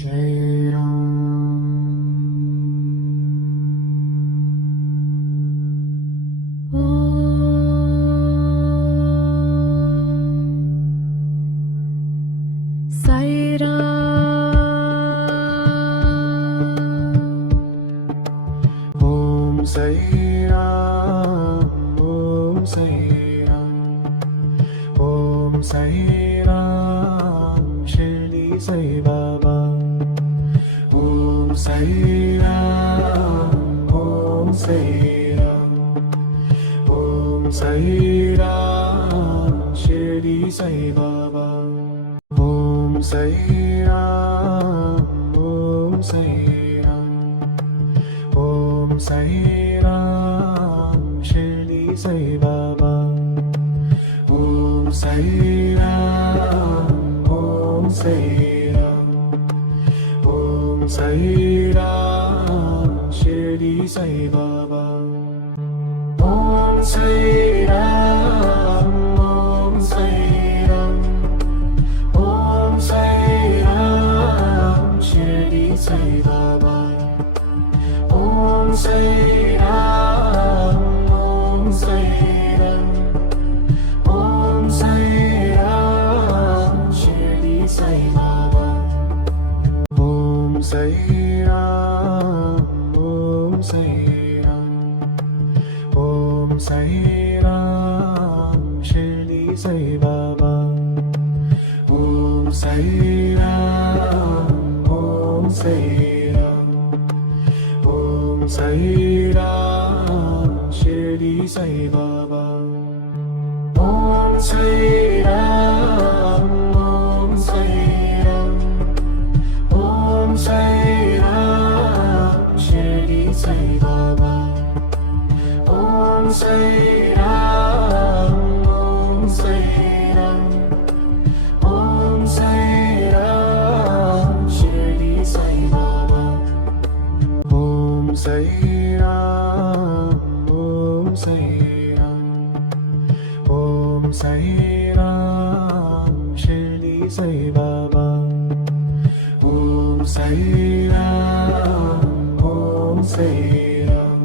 Jai Sai Ram. Om Sai Ram. Om Sai Ram. Om Sai Ram Shirdi Sai Baba. Om Sai Ram. Om Sai Ram. Om Sai Ram Shirdi Sai Baba. Om Sai Ram. Om Sai Ram. Om Sai Ram Shirdi Sai Baba. Om Sai Ram. Om Sai Ram. Om Sai Ram Shirdi Sai Baba. Om Sai Ram. Om Sai Ram. Om Sai Ram Shirdi Sai Baba. Om Sai Ram. Om Sai Ram. Om Sai Ram Shirdi Sai Baba. Om Sai Ram. Om Sai Ram. Om Sai Ram Shirdi Sai Baba. Om Sai Ram. Om Sai Ram. Om Sai Ram Shirdi Sai Baba. Om Sai Ram. Om Sai Ram. Om Sai Ram Shirdi Sai Baba. Om Sai Ram. Om Sai Ram. Om Sai Ram Shirdi Sai Baba. Om Sai Ram. Om Sai Ram. Om Sai Ram Shirdi Sai Baba. Om Sai Ram. Om Sai Ram. Om Sai Ram Shirdi Sai Baba. Om Sai Ram. Om Sai Ram.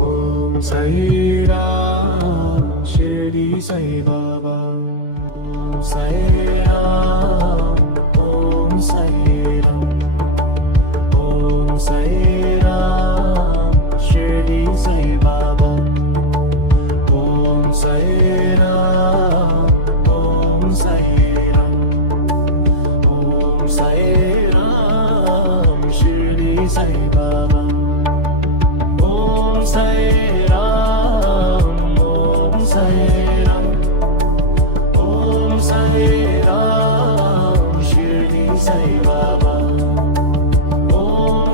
Om Sai Ram Shirdi Sai Baba. Om Sai Ram. Om Sai Ram. Om Sai Ram Shirdi Sai Baba. Om Sai Ram. Om Sai Ram. Om Sai Ram Shirdi Sai Baba. Om Sai Ram. Om Sai Ram. Om Sai Ram Shirdi Sai Baba. Om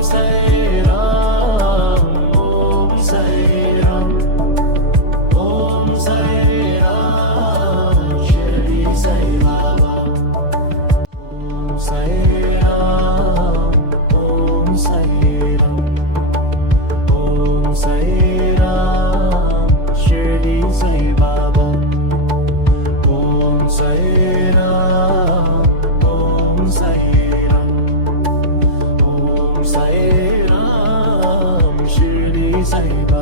Sai Ram. Om Sai Ram. Om Sai Ram Shirdi Sai Baba. Om Sai Ram. Om Sai Ram. Om Sai Ram Shirdi Sai Baba.